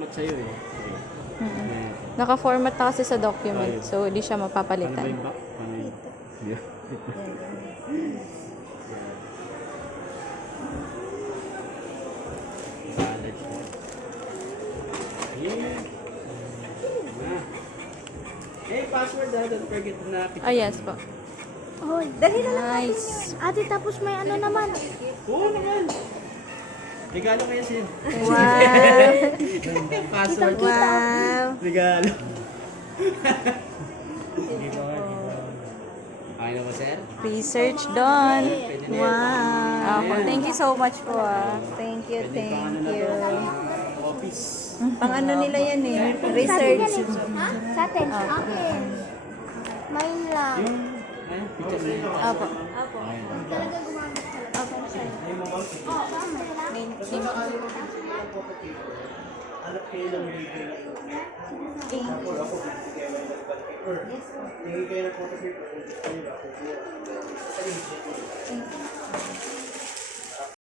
naka-format sa'yo eh. Ayan. Naka-format na kasi sa document, Ayun. so hindi siya Ano ba mapapalitan. yung back? Ano yun? Yeah. Valid siya. Yeah. Eh, password don't forget na. Ah, yes po. Oh, dali na lang. Nice. Ate, tapos may ano naman. Oo naman. Regalo kayo sir. Wow. Password. Wow. Regalo. Okay na ba sir? Research done. Pwede na yun. Wow. Opo, thank you so much po. Thank you, Pwede pang ano na to, office. Pang ano nila yan eh. Sa atin Research. yan eh. Ha? Sa atin? Akin. Mine lang. Yung, ayun, picture na yun. Opo. Okay na. Talaga gumamit talaga. Opo, sir. Anak kayo lang bibigay. Ako. Tingin kayo ng photo paper.